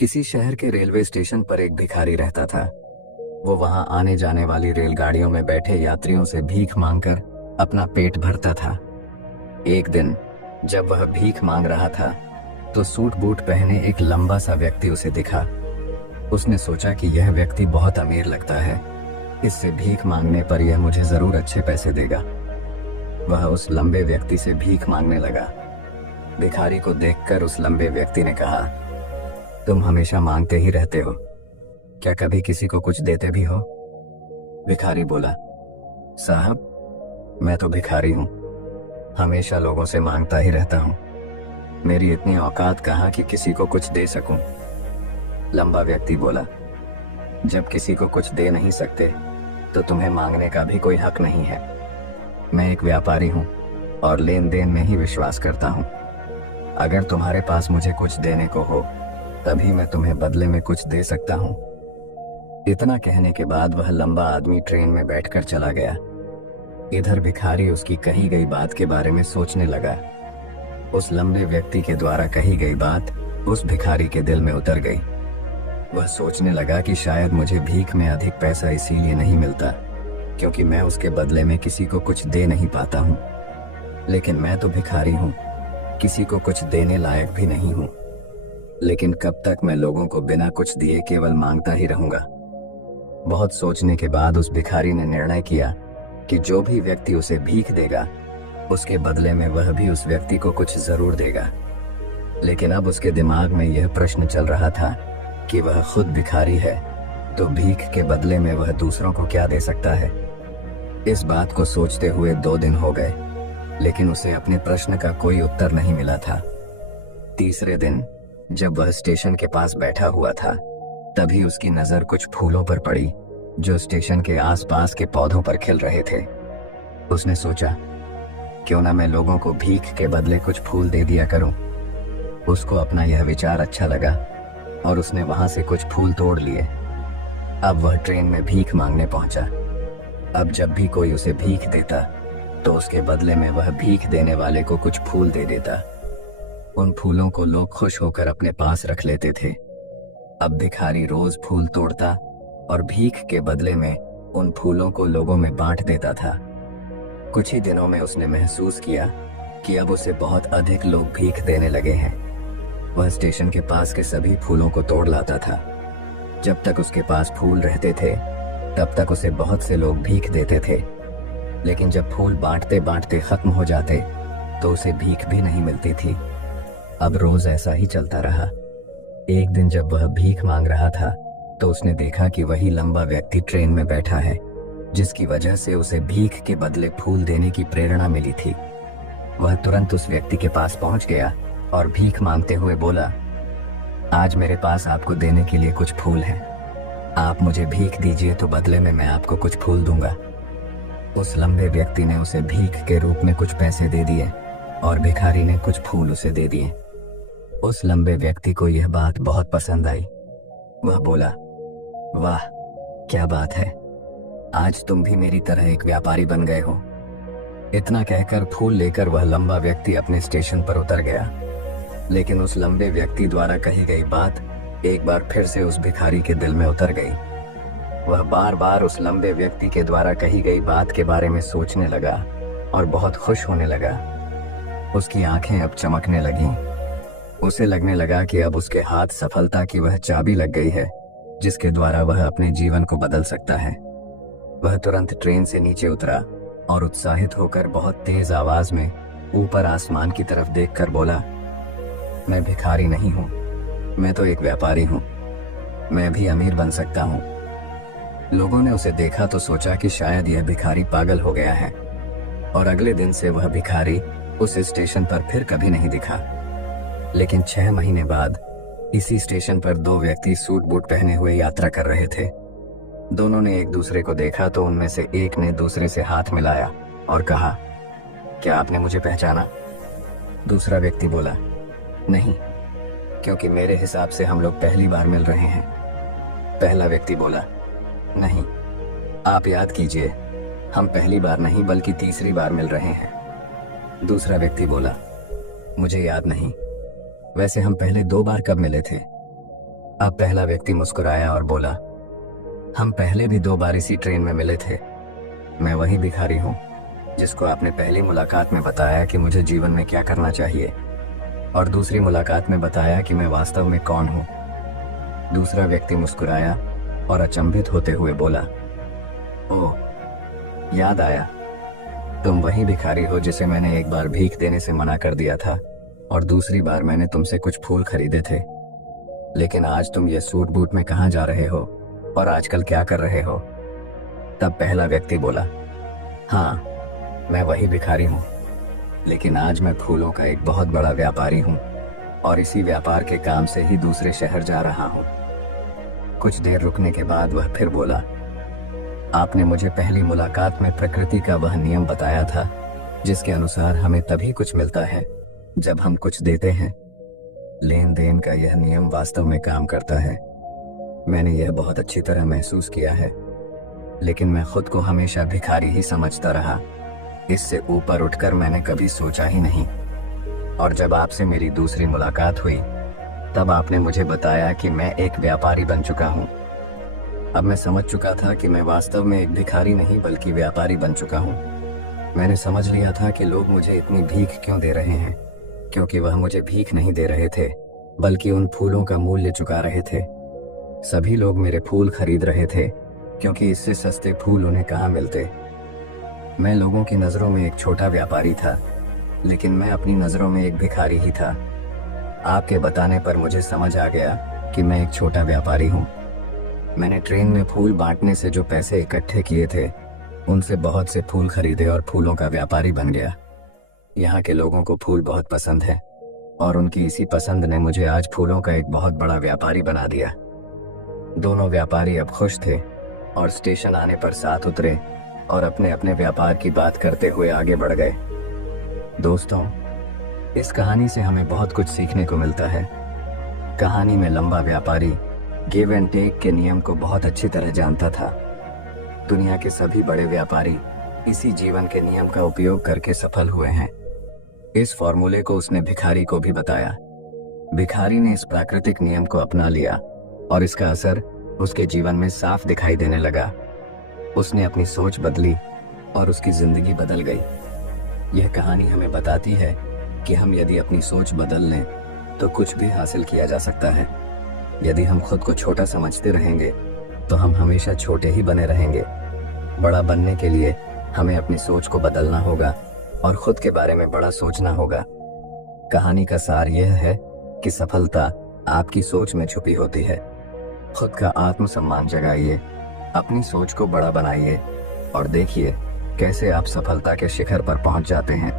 किसी शहर के रेलवे स्टेशन पर एक भिखारी रहता था। वो वहां आने जाने वाली रेलगाड़ियों में बैठे यात्रियों से भीख मांगकर अपना पेट भरता था। एक दिन जब वह भीख मांग रहा था तो सूट बूट पहने एक लंबा सा व्यक्ति उसे दिखा। उसने सोचा कि यह व्यक्ति बहुत अमीर लगता है, इससे भीख मांगने पर यह मुझे जरूर अच्छे पैसे देगा। वह उस लंबे व्यक्ति से भीख मांगने लगा। भिखारी को देखकर उस लंबे व्यक्ति ने कहा, तुम हमेशा मांगते ही रहते हो, क्या कभी किसी को कुछ देते भी हो? भिखारी बोला, साहब मैं तो भिखारी हूं, हमेशा लोगों से मांगता ही रहता हूं, मेरी इतनी औकात कहाँ कि किसी को कुछ दे सकूं। लंबा व्यक्ति बोला, जब किसी को कुछ दे नहीं सकते तो तुम्हें मांगने का भी कोई हक नहीं है। मैं एक व्यापारी हूं और लेन देन में ही विश्वास करता हूं। अगर तुम्हारे पास मुझे कुछ देने को हो तभी मैं तुम्हें बदले में कुछ दे सकता हूं। इतना कहने के बाद वह लंबा आदमी ट्रेन में बैठकर चला गया। इधर भिखारी उसकी कही गई बात के बारे में सोचने लगा। उस लंबे व्यक्ति के द्वारा कही गई बात उस भिखारी के दिल में उतर गई। वह सोचने लगा कि शायद मुझे भीख में अधिक पैसा इसीलिए नहीं मिलता क्योंकि मैं उसके बदले में किसी को कुछ दे नहीं पाता हूँ। लेकिन मैं तो भिखारी हूँ, किसी को कुछ देने लायक भी नहीं हूँ। लेकिन कब तक मैं लोगों को बिना कुछ दिए केवल मांगता ही रहूंगा। बहुत सोचने के बाद उस भिखारी ने निर्णय किया कि जो भी व्यक्ति उसे भीख देगा उसके बदले में वह भी उस व्यक्ति को कुछ जरूर देगा। लेकिन अब उसके दिमाग में यह प्रश्न चल रहा था कि वह खुद भिखारी है तो भीख के बदले में वह दूसरों को क्या दे सकता है। इस बात को सोचते हुए 2 दिन हो गए, लेकिन उसे अपने प्रश्न का कोई उत्तर नहीं मिला था। तीसरे दिन जब वह स्टेशन के पास बैठा हुआ था तभी उसकी नजर कुछ फूलों पर पड़ी जो स्टेशन के आसपास के पौधों पर खिल रहे थे। उसने सोचा, क्यों ना मैं लोगों को भीख के बदले कुछ फूल दे दिया करूं। उसको अपना यह विचार अच्छा लगा और उसने वहां से कुछ फूल तोड़ लिए। अब वह ट्रेन में भीख मांगने पहुंचा। अब जब भी कोई उसे भीख देता तो उसके बदले में वह भीख देने वाले को कुछ फूल दे देता। उन फूलों को लोग खुश होकर अपने पास रख लेते थे। अब भिखारी रोज फूल तोड़ता और भीख के बदले में उन फूलों को लोगों में बांट देता था। कुछ ही दिनों में उसने महसूस किया कि अब उसे बहुत अधिक लोग भीख देने लगे हैं। वह स्टेशन के पास के सभी फूलों को तोड़ लाता था। जब तक उसके पास फूल रहते थे तब तक उसे बहुत से लोग भीख देते थे, लेकिन जब फूल बांटते बांटते खत्म हो जाते तो उसे भीख भी नहीं मिलती थी। अब रोज ऐसा ही चलता रहा। एक दिन जब वह भीख मांग रहा था तो उसने देखा कि वही लंबा व्यक्ति ट्रेन में बैठा है जिसकी वजह से उसे भीख के बदले फूल देने की प्रेरणा मिली थी। वह तुरंत उस व्यक्ति के पास पहुंच गया और भीख मांगते हुए बोला, आज मेरे पास आपको देने के लिए कुछ फूल हैं। आप मुझे भीख दीजिए तो बदले में मैं आपको कुछ फूल दूंगा। उस लंबे व्यक्ति ने उसे भीख के रूप में कुछ पैसे दे दिए और भिखारी ने कुछ फूल उसे दे दिए। उस लंबे व्यक्ति को यह बात बहुत पसंद आई। वह बोला, वाह क्या बात है, आज तुम भी मेरी तरह एक व्यापारी बन गए हो। इतना कहकर फूल लेकर वह लंबा व्यक्ति अपने स्टेशन पर उतर गया। लेकिन उस लंबे व्यक्ति द्वारा कही गई बात एक बार फिर से उस भिखारी के दिल में उतर गई। वह बार बार उस लंबे व्यक्ति के द्वारा कही गई बात के बारे में सोचने लगा और बहुत खुश होने लगा। उसकी आंखें अब चमकने लगीं। उसे लगने लगा कि अब उसके हाथ सफलता की वह चाबी लग गई है जिसके द्वारा वह अपने जीवन को बदल सकता है। वह तुरंत ट्रेन से नीचे उतरा और उत्साहित होकर बहुत तेज आवाज में ऊपर आसमान की तरफ देखकर बोला, मैं भिखारी नहीं हूं, मैं तो एक व्यापारी हूं, मैं भी अमीर बन सकता हूं। लोगों ने उसे देखा तो सोचा कि शायद यह भिखारी पागल हो गया है और अगले दिन से वह भिखारी उस स्टेशन पर फिर कभी नहीं दिखा। लेकिन 6 महीने बाद इसी स्टेशन पर 2 व्यक्ति सूट बूट पहने हुए यात्रा कर रहे थे। दोनों ने एक दूसरे को देखा तो उनमें से एक ने दूसरे से हाथ मिलाया और कहा, क्या आपने मुझे पहचाना? दूसरा व्यक्ति बोला, नहीं, क्योंकि मेरे हिसाब से हम लोग पहली बार मिल रहे हैं। पहला व्यक्ति बोला, नहीं, आप याद कीजिए, हम पहली बार नहीं बल्कि तीसरी बार मिल रहे हैं। दूसरा व्यक्ति बोला, मुझे याद नहीं, वैसे हम पहले 2 बार कब मिले थे? अब पहला व्यक्ति मुस्कुराया और बोला, हम पहले भी 2 बार इसी ट्रेन में मिले थे। मैं वही भिखारी हूँ जिसको आपने पहली मुलाकात में बताया कि मुझे जीवन में क्या करना चाहिए, और दूसरी मुलाकात में बताया कि मैं वास्तव में कौन हूँ। दूसरा व्यक्ति मुस्कुराया और अचंभित होते हुए बोला, ओह, याद आया, तुम वही भिखारी हो जिसे मैंने एक बार भीख देने से मना कर दिया था और दूसरी बार मैंने तुमसे कुछ फूल खरीदे थे। लेकिन आज तुम ये सूट बूट में कहाँ जा रहे हो और आजकल क्या कर रहे हो? तब पहला व्यक्ति बोला, हाँ, मैं वही भिखारी हूँ, लेकिन आज मैं फूलों का एक बहुत बड़ा व्यापारी हूँ और इसी व्यापार के काम से ही दूसरे शहर जा रहा हूँ। कुछ देर रुकने के बाद वह फिर बोला, आपने मुझे पहली मुलाकात में प्रकृति का वह नियम बताया था जिसके अनुसार हमें तभी कुछ मिलता है जब हम कुछ देते हैं। लेन देन का यह नियम वास्तव में काम करता है। मैंने यह बहुत अच्छी तरह महसूस किया है, लेकिन मैं खुद को हमेशा भिखारी ही समझता रहा। इससे ऊपर उठकर मैंने कभी सोचा ही नहीं। और जब आपसे मेरी दूसरी मुलाकात हुई तब आपने मुझे बताया कि मैं एक व्यापारी बन चुका हूँ। अब मैं समझ चुका था कि मैं वास्तव में एक भिखारी नहीं बल्कि व्यापारी बन चुका हूँ। मैंने समझ लिया था कि लोग मुझे इतनी भीख क्यों दे रहे हैं, क्योंकि वह मुझे भीख नहीं दे रहे थे बल्कि उन फूलों का मूल्य चुका रहे थे। सभी लोग मेरे फूल खरीद रहे थे क्योंकि इससे सस्ते फूल उन्हें कहाँ मिलते। मैं लोगों की नज़रों में एक छोटा व्यापारी था, लेकिन मैं अपनी नज़रों में एक भिखारी ही था। आपके बताने पर मुझे समझ आ गया कि मैं एक छोटा व्यापारी हूँ। मैंने ट्रेन में फूल बांटने से जो पैसे इकट्ठे किए थे उनसे बहुत से फूल खरीदे और फूलों का व्यापारी बन गया। यहाँ के लोगों को फूल बहुत पसंद है और उनकी इसी पसंद ने मुझे आज फूलों का एक बहुत बड़ा व्यापारी बना दिया। दोनों व्यापारी अब खुश थे और स्टेशन आने पर साथ उतरे और अपने अपने व्यापार की बात करते हुए आगे बढ़ गए। दोस्तों, इस कहानी से हमें बहुत कुछ सीखने को मिलता है। कहानी में लंबा व्यापारी गिव एंड टेक के नियम को बहुत अच्छी तरह जानता था। दुनिया के सभी बड़े व्यापारी इसी जीवन के नियम का उपयोग करके सफल हुए हैं। इस फॉर्मूले को उसने भिखारी को भी बताया। भिखारी ने इस प्राकृतिक नियम को अपना लिया और इसका असर उसके जीवन में साफ दिखाई देने लगा। उसने अपनी सोच बदली और उसकी जिंदगी बदल गई। यह कहानी हमें बताती है कि हम यदि अपनी सोच बदल लें तो कुछ भी हासिल किया जा सकता है। यदि हम खुद को छोटा समझते रहेंगे तो हम हमेशा छोटे ही बने रहेंगे। बड़ा बनने के लिए हमें अपनी सोच को बदलना होगा और खुद के बारे में बड़ा सोचना होगा। कहानी का सार यह है कि सफलता आपकी सोच में छुपी होती है। खुद का आत्मसम्मान जगाइए, अपनी सोच को बड़ा बनाइए और देखिए कैसे आप सफलता के शिखर पर पहुंच जाते हैं।